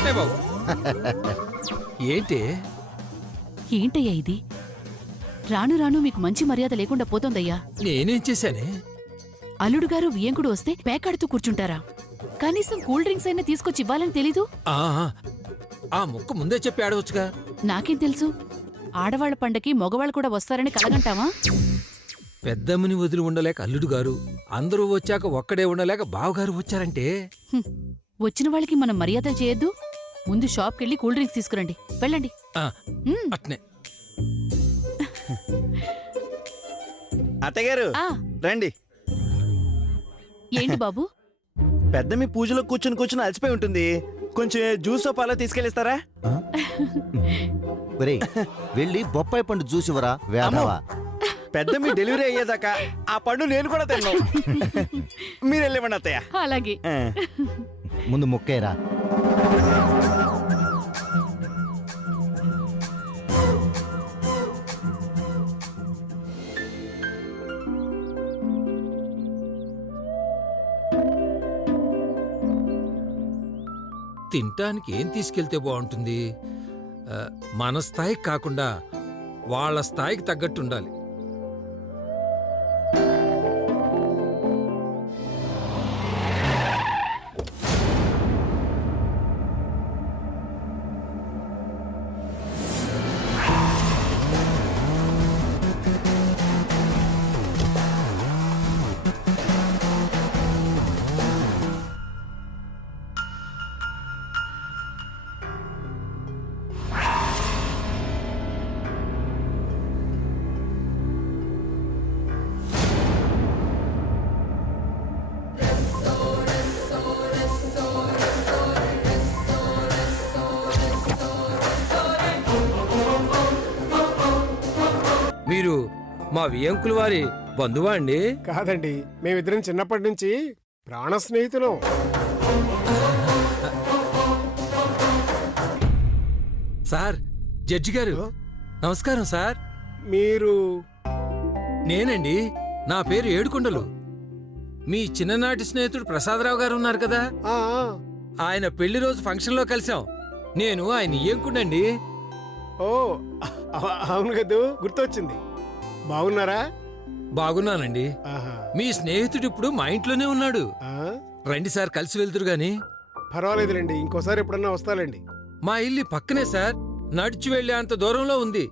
వచ్చేస్తున్నాయి బాబు. ఏంటి ఏంటయ్యా ఇది? రాను రాను మీకు మంచి మర్యాద లేకుండా పోతోందయ్యా. నేనేం చేశానే? అల్లుడు గారు వియంకుడు వస్తే పేకాడుతూ కూర్చుంటారా? కనీసం కూల్ డ్రింక్స్ అయినా తీసుకొచ్చి ఇవ్వాలని తెలీదు? ఆ ముక్క ముందే చెప్పి ఆడవచ్చుగా. నాకేం తెలుసు? ఆడవాళ్ల పండకి మగవాళ్ళు కూడా వస్తారని కలగంటావా? పెద్దమ్మని వదిలి ఉండలేక అల్లుడు గారు, అందరూ వచ్చాక ఒక్కడే ఉండలేక బావగారు వచ్చారంటే. వచ్చిన వాళ్ళకి మనం మర్యాదలు చేయొద్దు. ముందు షాప్కెళ్ళి కూల్ డ్రింక్స్ తీసుకురండి. వెళ్ళండి. అట్నే. అత్తగారు రండి. ఏంటి బాబు? పెద్ద మీ పూజలో కూర్చుని అలసిపోయి ఉంటుంది. కొంచెం జ్యూస్ పాలో తీసుకెళ్ళిస్తారా? వెళ్ళి బొప్పాయి పండు జ్యూస్ ఇవ్వరా వేదవా. పెద్ద మీ డెలివరీ అయ్యేదాకా ఆ పండు నేను కూడా తిన్నాను. మీరు వెళ్ళేవండి అత్తయ్య. అలాగే. ముందు ముక్కేరా. తినటానికి ఏం తీసుకెళ్తే బాగుంటుంది? మన స్థాయికి కాకుండా వాళ్ళ స్థాయికి తగ్గట్టుండాలి. మీరు మా వియంకుల వారి బంధువా అండి? కాదండి, మేమిద్దరం చిన్నప్పటి నుంచి ప్రాణ స్నేహితులం. సార్, జడ్జి గారు నమస్కారం సార్. మీరు? నేనండి. నా పేరు ఏడుకొండలు. మీ చిన్ననాటి స్నేహితుడు ప్రసాదరావు గారు ఉన్నారు కదా, ఆయన పెళ్లి రోజు ఫంక్షన్లో కలిసాం. నేను ఆయన ఇయ్యంకుండండి. ఓ అవును కదూ, గుర్తొచ్చింది. బాగున్నారా? బాగున్నానండి. మీ స్నేహితుడు ఇప్పుడు మా ఇంట్లోనే ఉన్నాడు. రండి సార్, కలిసి వెళ్తురు గాని. పర్వాలేదులేండి, ఇంకోసారి ఎప్పుడన్నా వస్తాలండి. మా ఇల్లు పక్కనే సార్, నడిచి వెళ్లే అంత దూరంలో ఉంది.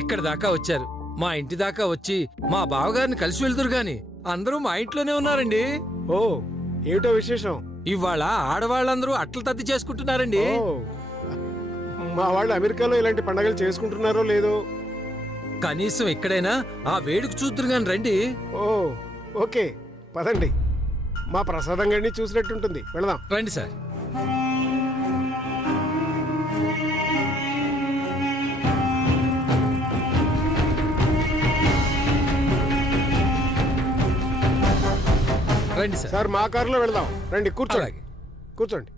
ఇక్కడ దాకా వచ్చారు. మా ఇంటి దాకా వచ్చి మా బావగారిని కలిసి వెళ్తురు గాని అందరూ మా ఇంట్లోనే ఉన్నారండి. ఓ ఏమిటో విశేషం? ఇవాళ ఆడవాళ్ళందరూ అట్ల తద్ది చేసుకుంటున్నారండి. మా వాళ్ళు అమెరికాలో ఇలాంటి పండగలు చేసుకుంటున్నారో లేదో. కనీసం ఇక్కడైనా ఆ వేడుక చూద్దరు గాని రండి. ఓ ఓకే, పదండి. మా ప్రసాదం గడిని చూసినట్టుంటుంది, వెళదాం. రండి సార్. రండి సార్. సార్, మా కారులో వెళదాం. రండి, కూర్చోండి. అలాగే. కూర్చోండి.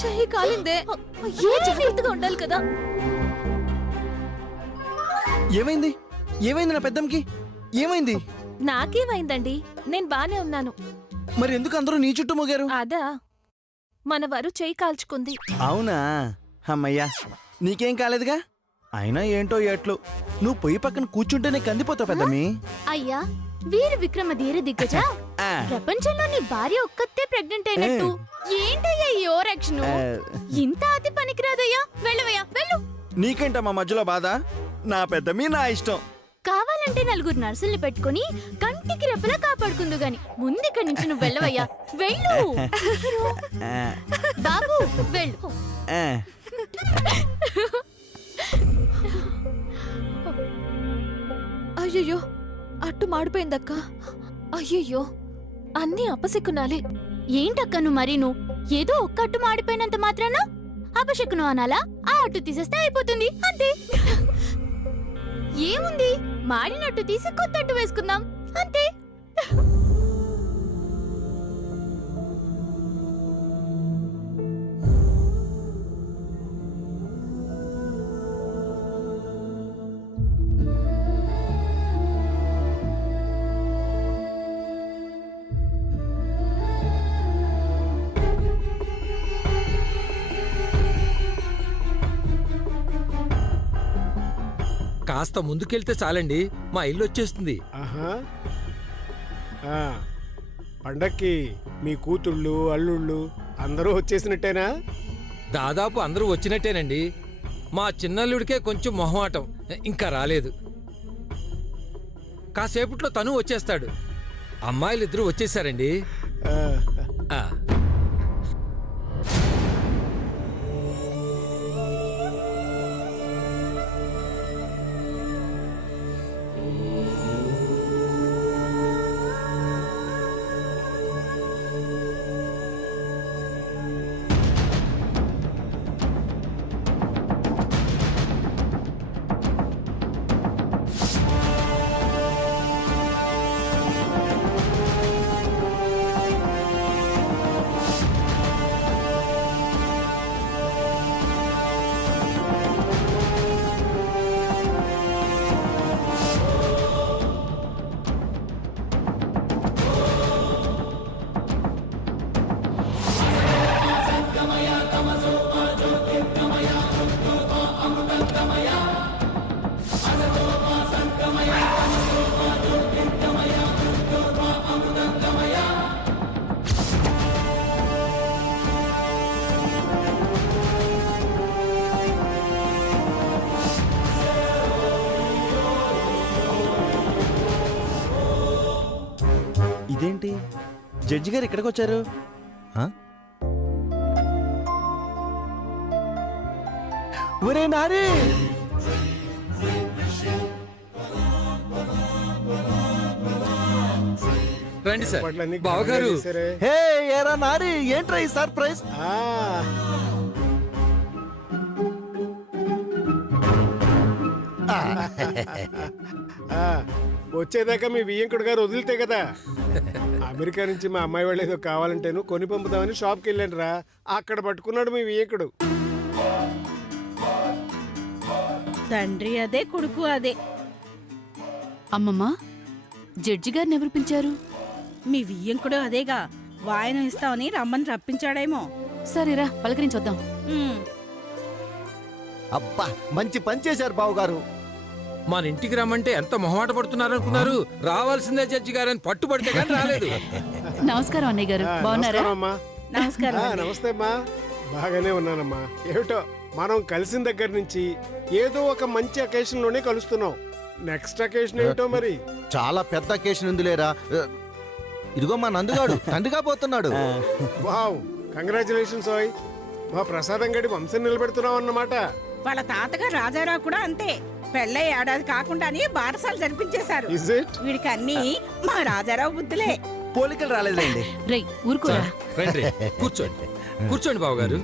చెయ్యి కాలిందే. జాగ్రత్తగా ఉండాలి కదా. ఏమైంది? ఏమైంది నా పెద్దమ్మకి? ఏమైంది? నాకేమైందండి, నేను బానే ఉన్నాను. మరి ఎందుకు అందరూ నీ చుట్టూ మోగారు? అదా, మన వారు చెయ్యి కాల్చుకుంది. అవునా? అమ్మయ్యా, నీకేం కాలేదుగా. అయినా ఏంటో ఎట్లు, నువ్వు పొయ్యి పక్కన కూర్చుంటేనే కందిపోతావు పెద్దమ్మి. అయ్యా, వీర విక్రమధీర దిగ్గజ, ప్రపంచంలో నీ భార్య ఒక్కతే ప్రెగ్నెంట్ అయినట్టు ఏంటయ్యా ఈ ఓవర్ యాక్షన్? ఇంత అతి పనికిరాదయ్యా. వెళ్ళవయ్యా, వెళ్ళు. నీకేంటమ్మా మధ్యలో బాధ? నా పెద్దమ్మి నా ఇష్టం. కావాలంటే నలుగురు నర్సుల్ని పెట్టుకుని కంటికి రెప్పలా కాపాడుకుందు గాని ముందు ఇక్కడి నుంచి నువ్వు వెళ్ళవయ్యా, వెళ్ళు. బాబు వెళ్ళు. అయ్యయ్యో, అట్టు మాడిపోయిందక్క. అయ్యయ్యో, అన్నీ అపశకునాలే. ఏంటక్క నువ్వు మరీను ఏదో ఒక్క అట్టు మాడిపోయినంత మాత్రాన అపశకును అనాలా? ఆ అట్టు తీసేస్తే అయిపోతుంది అంతే. ఏముంది, మాడినట్టు తీసి కొత్త అట్టు వేసుకుందాం అంతే. కాస్త ముందుకెళ్తే చాలండి, మా ఇల్లు వచ్చేస్తుంది. ఆహా. ఆ, పండక్కి మీ కూతుళ్ళు అల్లుళ్ళు అందరూ వచ్చేసినట్టేనా? దాదాపు అందరూ వచ్చినట్టేనండి. మా చిన్నల్లుడికే కొంచెం మొహమాటం, ఇంకా రాలేదు. కాసేపట్లో తను వచ్చేస్తాడు. అమ్మాయిలిద్దరూ వచ్చేసారండి. ఆ, ఆ, ఇదేంటి జడ్జి గారు ఇక్కడికి వచ్చారు? ఆ? ఒరే నారి, రండి సార్. వాటిలన్నీ బావగారు, ఘనంగా చేశారే. హే ఏరా నారి, ఏంట్రా ఈ సర్ప్రైజ్? ఆ, ఆ, వచ్చేదాకా మీ వియ్యంకుడు గారు వదిలితే కదా. అమెరికా నుంచి మా అమ్మాయి వాళ్ళు ఏదో కావాలంటేను కొని పంపుదామని షాప్కి వెళ్ళాను రా. అక్కడ పట్టుకున్నాడు మీ వియ్యంకుడు. తండ్రి అదే కొడుకు అదే. అమ్మమ్మ, జడ్జి గారిని ఎవరు పిలిచారు? మీ వియ్యంకుడు అదేగా, వాయనం ఇస్తామని రమ్మని రప్పించాడేమో. సరేరా, పలకరించొద్దాం. ఉమ్, అబ్బా, మంచి పని చేశారు బావగారు. మన ఇంటికి రమ్మంటే ఎంత మొహమాట పడుతున్నారనుకున్నారు? రావాల్సిందే జడ్జి గారని పట్టుబడితే కానీ రాలేదు. నమస్కారం అన్నయ్య గారు, ఆ, బాగున్నారా? నమస్కారం అమ్మా. నమస్కారం ఆ, అండి. నమస్తే అమ్మా. బాగానే ఉన్నానమ్మా. ఏమిటో మనం కలిసిన దగ్గర నుంచి ఏదో ఒక మంచి అకేషన్ లోనే కలుస్తున్నాం. నెక్స్ట్ అకేషన్ ఏమిటో మరి. చాలా పెద్ద అకేషన్ ఉందిలేరా. ఇదిగో మా నందుగాడు తండ్రిగా పోతున్నాడు. వావ్, కంగ్రాచులేషన్స్ ఓయ్. మా ప్రసాదం గడి వంశం నిలబెడుతున్నాం అన్నమాట. వాళ్ళ తాతగారు రాజారావు కూడా అంతే. పెళ్ళై ఏడాది కాకుండానే బారసాలు జరిపించేశారు. Is it? వీడికి అన్ని మా రాజారావు బుద్ధులే. పోలికలు రాలేదండి. రేయ్, ఊరుకోరా. రండి, కూర్చోండి. కూర్చోండి బావగారు,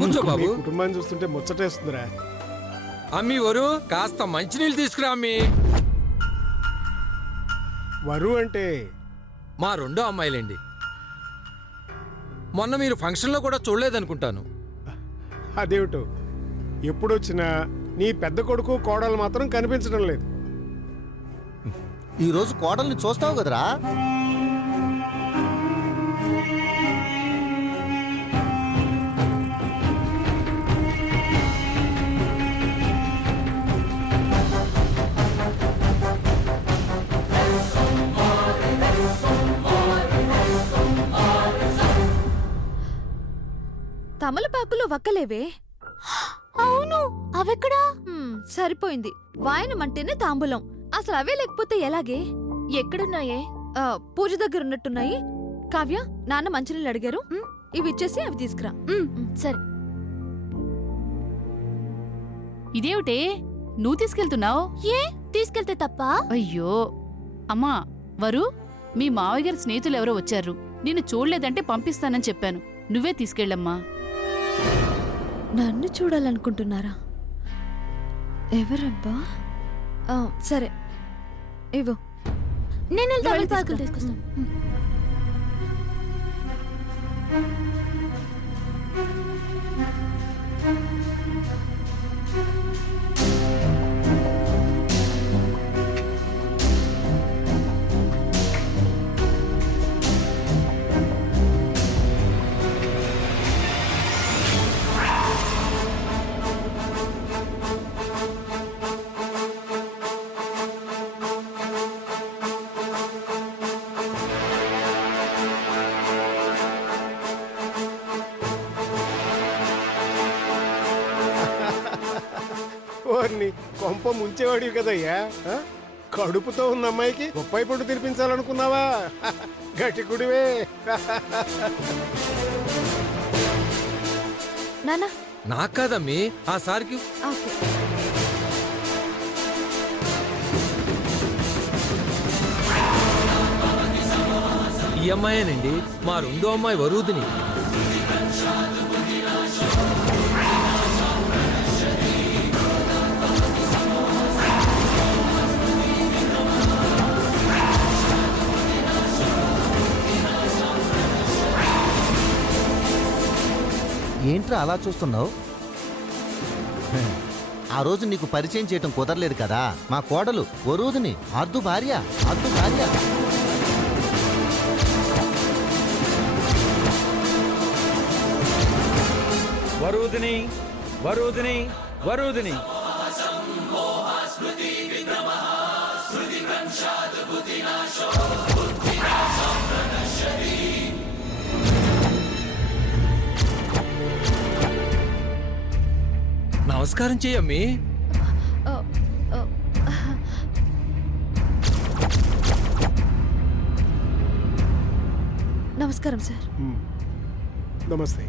కూర్చో మీ బాబు. కుటుంబాన్ని చూస్తుంటే ముచ్చటేస్తుందిరా. అమ్మి వరు, కాస్త మంచినీళ్ళు తీసుకురా అమ్మి. వరు అంటే మా రెండో అమ్మాయిలేండి. మొన్న మీరు ఫంక్షన్లో కూడా చూడలేదనుకుంటాను. అదేమిటో, ఎప్పుడొచ్చినా నీ పెద్ద కొడుకు కోడలు మాత్రం కనిపించడం లేదు. ఈ రోజు కోడల్ని చూస్తావు కదరా. తమలపాకులో వక్కలేవే. అవును, అవెక్కడా? సరిపోయింది. వాయనం అంటేనే తాంబూలం. అసలు అవే లేకపోతే ఎలాగే? ఎక్కడున్నాయే? పూజ దగ్గర ఉన్నట్టున్నాయి. కావ్య, నాన్న మంచినీళ్ళు అడిగారు. ఇవి ఇచ్చేసి అవి తీసుకురా. సరే. ఇదేమిటే నువ్వు తీసుకెళ్తున్నావు? ఏ తీసుకెళ్తే తప్ప? అయ్యో అమ్మా వరు, మీ మావయ్య గారి స్నేహితులు ఎవరో వచ్చారు. నిన్ను చూడలేదంటే పంపిస్తానని చెప్పాను. నువ్వే తీసుకెళ్ళమ్మా. నన్ను చూడాలనుకుంటున్నారా? ఎవరబ్బా? సరే ఇవ్వు. నేను వెళ్ళి తమలపాకులు తీసుకో. తీసుకొస్తాను. ఓర్ని కొంప ముంచేవాడివి కదయ్యా. ఆ? కడుపుతో ఉన్న అమ్మాయికి బొప్పాయి పండు తినిపించాలనుకున్నావా? గట్టికుడివే. నాన్న నాకు కాదమ్మి, ఆ సార్కి. ఓకే. ఈ అమ్మాయేనండి, మా రెండో అమ్మాయి వరూధిని. ఏంట్రా అలా చూస్తున్నావు? ఆ రోజు నీకు పరిచయం చేయటం కుదరలేదు కదా. మా కోడలు వరూధిని, అద్దు భార్య, అద్దు భార్య. వరూధిని, వరూధిని, వరూధిని. నమస్కారం చేయమ్మి. ఆ, ఆ, నమస్కారం సార్. నమస్తే.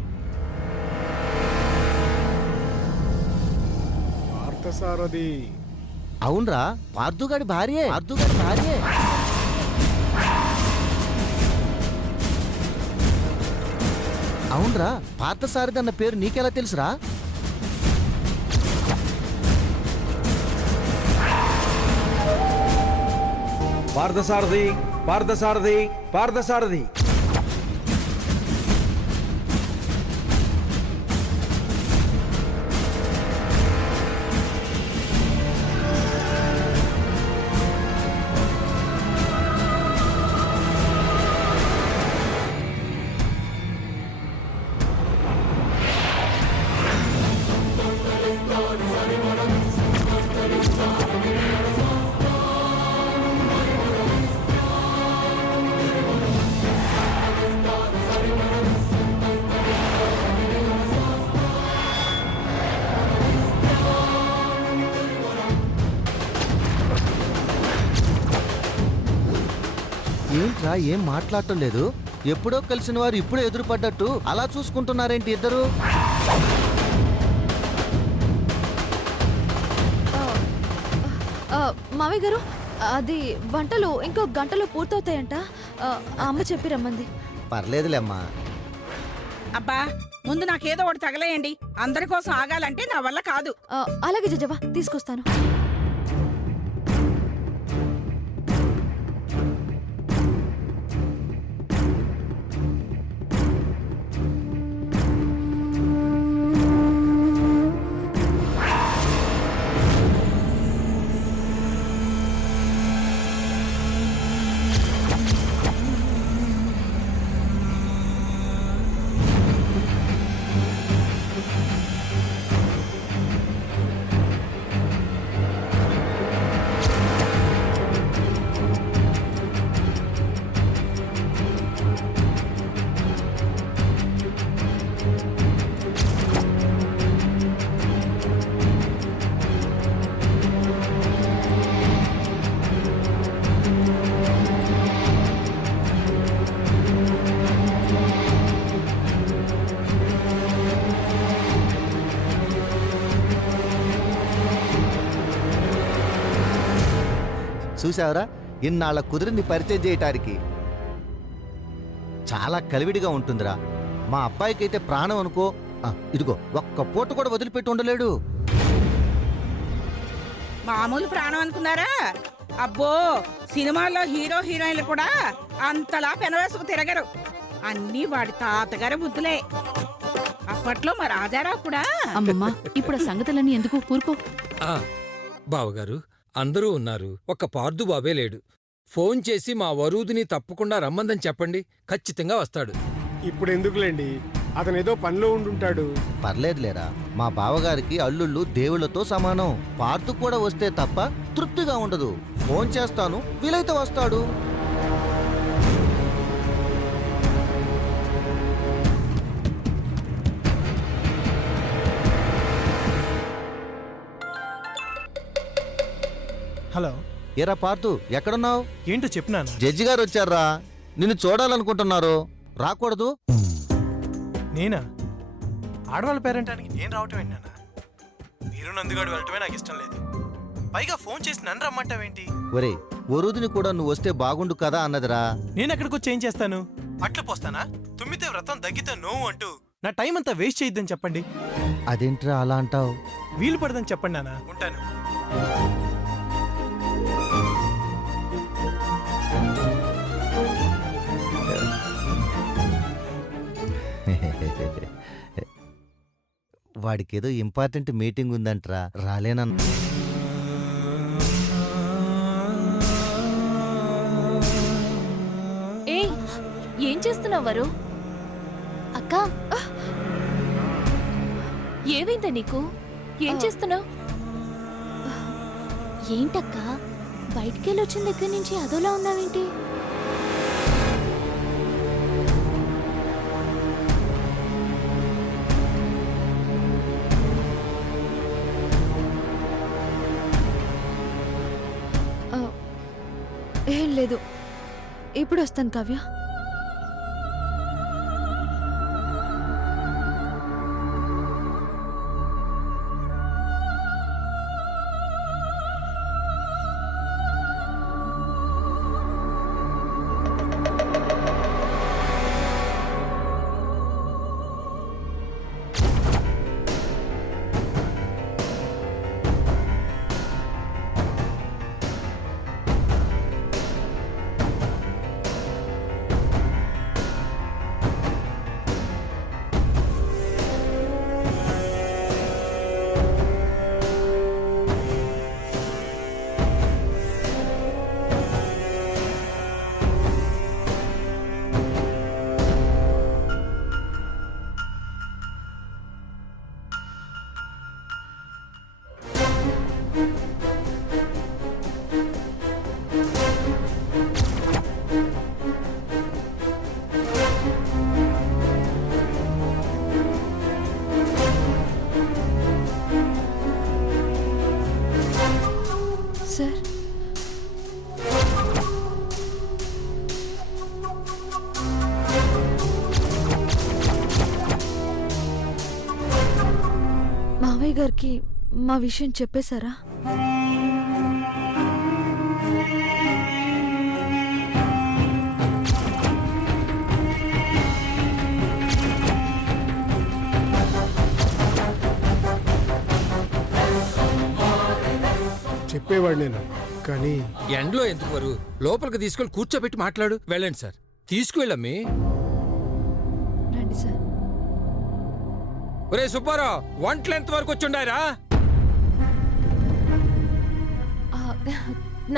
పార్థసారథి. అవునరా, పార్థుగాడి భార్యే, పార్థుగాడి భార్యే. అవునరా, పార్థసారథి అన్న పేరు నీకెలా తెలుసురా? పార్థసారథి, పార్థసారథి, పార్థసారథి. ఏంట్రా ఏం మాట్లాడటం లేదు? ఎప్పుడో కలిసిన వారు ఇప్పుడు ఎదురుపడ్డట్టు అలా చూసుకుంటున్నారేంటి ఇద్దరు? మావయ్య గారు, అది వంటలు ఇంకో గంటలో పూర్తవుతాయంట. అమ్మ చెప్పి రమ్మంది. పర్లేదులేమ్మా. అబ్బా, ముందు నాకేదో ఒకటి తగలేయండి. అందరి కోసం ఆగాలంటే నా వల్ల కాదు. అలాగే జజవా, తీసుకొస్తాను. చూసావరా, ఇన్నాళ్ళ కుదిరింది పరిచయం చేయటానికి. చాలా కలివిడిగా ఉంటుందిరా. మా అబ్బాయికైతే ప్రాణం అనుకో. ఇదిగో ఒక్క పూట కూడా వదిలిపెట్టి ఉండలేడు. మామూలు ప్రాణం అనుకున్నారా? అబ్బో, సినిమాల్లో హీరో హీరోయిన్లు కూడా అంతలా పెనవేసుకు తిరగరు. అన్నీ వాడి తాతగారి బుద్ధులే. అప్పట్లో మా రాజారావు కూడా. అమ్మమ్మ ఇప్పుడు ఆ సంగతులన్నీ ఎందుకు ఊరుకో. ఆ, బావగారు అందరూ ఉన్నారు, ఒక్క పార్దు బాబే లేడు. ఫోన్ చేసి మా వరూదిని తప్పకుండా రమ్మందని చెప్పండి, ఖచ్చితంగా వస్తాడు. ఇప్పుడు ఎందుకులేండి, అతను ఏదో పనిలో ఉండుంటాడు. పర్లేదులేరా, మా బావగారికి అల్లుళ్ళు దేవుళ్ళతో సమానం. పార్తు కూడా వస్తే తప్ప తృప్తిగా ఉండదు. ఫోన్ చేస్తాను, వీలైతే వస్తాడు. హలో, ఏరా పార్తు, ఎక్కడున్నావు? ఏంటో చెప్పినాను. జడ్జి గారు వచ్చారా, నిన్ను చూడాలనుకుంటున్నారు. రాకూడదు? నేనా? ఆడవాళ్ళ పేరెంటానికి నేను రావటం ఏంటన్నా? మీరు నందుగాడు వెళ్ళటమే నాకు ఇష్టం లేదు. పైగా ఫోన్ చేసి నన్ను రమ్మంటావేంటి? ఒరే, వరుదిని కూడా నువ్వు వస్తే బాగుండు కదా అన్నదిరా. నేను ఎక్కడికి వచ్చి ఏం చేస్తాను? అట్లు పోస్తానా? తుమ్మితే వ్రతం దగ్గితే నోవు అంటూ నా టైం అంతా వేస్ట్ చేయొద్దని చెప్పండి. అదేంట్రా అలా అంటావు? వీలు పడదని చెప్పండి నాన్న. ఉంటాను. వాడికేదో ఇంపార్టెంట్ మీటింగ్ ఉందంట్రా, రాలేనన్న. ఏయ్, ఏం చేస్తున్నావు వరు? అక్క, ఏమైందా నీకు? ఏం చేస్తున్నావు? ఏంటక్క, బయటికెళ్ళి వచ్చిన దగ్గర నుంచి అదోలా ఉన్నావేంటి? ఏం లేదు, ఇప్పుడు వస్తాను కావ్య. సార్, మావయ్య గారికి మా విషయం చెప్పేశారా? చెప్పేవాడు నేను, కానీ ఎండ్లో ఎందుకు వరు, లోపలికి తీసుకెళ్ళి కూర్చోబెట్టి మాట్లాడు. వెళ్ళండి సార్, తీసుకువెళ్ళమ్మి. రండి సార్. ఒరే సుబ్బారావు, వంటలు ఎంత వరకు వచ్చుండారా?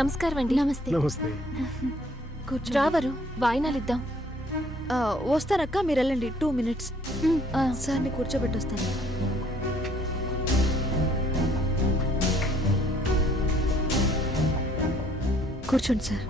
నమస్కారం అండి. నమస్తే. నమస్తే. రావరు, వాయినాలిద్దాం. వస్తానక్క, మీరు వెళ్ళండి. 2 minutes. సార్ని కూర్చోబెట్టొస్తాను. కూర్చోండి సార్.